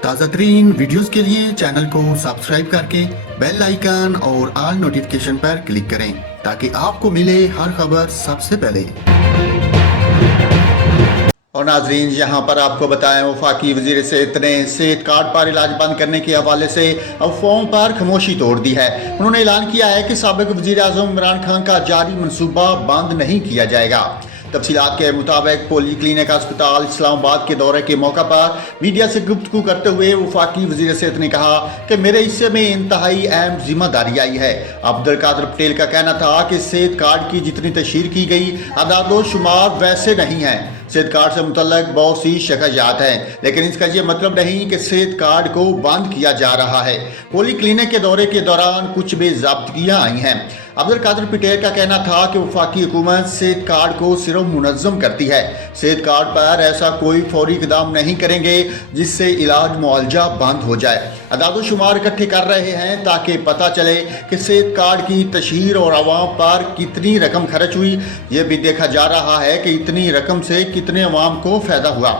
تازہ ترین ویڈیوز کے لیے چینل کو سبسکرائب کر کے بیل آئیکن اور آل نوٹیفیکیشن پر کلک کریں تاکہ آپ کو ملے ہر خبر سب سے پہلے۔ اور ناظرین، یہاں پر آپ کو بتائیں، وفاقی وزیر صحت نے صحت کارڈ پر علاج بند کرنے کے حوالے سے افواہوں پر خاموشی توڑ دی ہے۔ انہوں نے اعلان کیا ہے کہ سابق وزیر اعظم عمران خان کا جاری منصوبہ بند نہیں کیا جائے گا۔ تفصیلات کے مطابق پولی کلینک اسپتال اسلام آباد کے دورے کے موقع پر میڈیا سے گفتگو کرتے ہوئے وفاقی وزیر صحت نے کہا کہ میرے حصے میں انتہائی اہم ذمہ داری آئی ہے۔ عبدالقادر پٹیل کا کہنا تھا کہ صحت کارڈ کی جتنی تشہیر کی گئی اعداد و شمار ویسے نہیں ہیں۔ صحت کارڈ سے متعلق بہت سی شکایات ہیں، لیکن اس کا یہ مطلب نہیں کہ صحت کارڈ کو بند کیا جا رہا ہے۔ پولی کلینک کے دورے کے دوران کچھ بے ضابطگیاں آئی ہیں۔ عبدالقادر پٹیل کا کہنا تھا کہ وفاقی حکومت صحت کارڈ کو صرف منظم کرتی ہے، صحت کارڈ پر ایسا کوئی فوری اقدام نہیں کریں گے جس سے علاج معالجہ بند ہو جائے۔ اعداد و شمار اکٹھے کر رہے ہیں تاکہ پتہ چلے کہ صحت کارڈ کی تشہیر اور عوام پر کتنی رقم خرچ ہوئی۔ یہ بھی دیکھا جا رہا ہے کہ اتنی رقم سے کتنے عوام کو فائدہ ہوا۔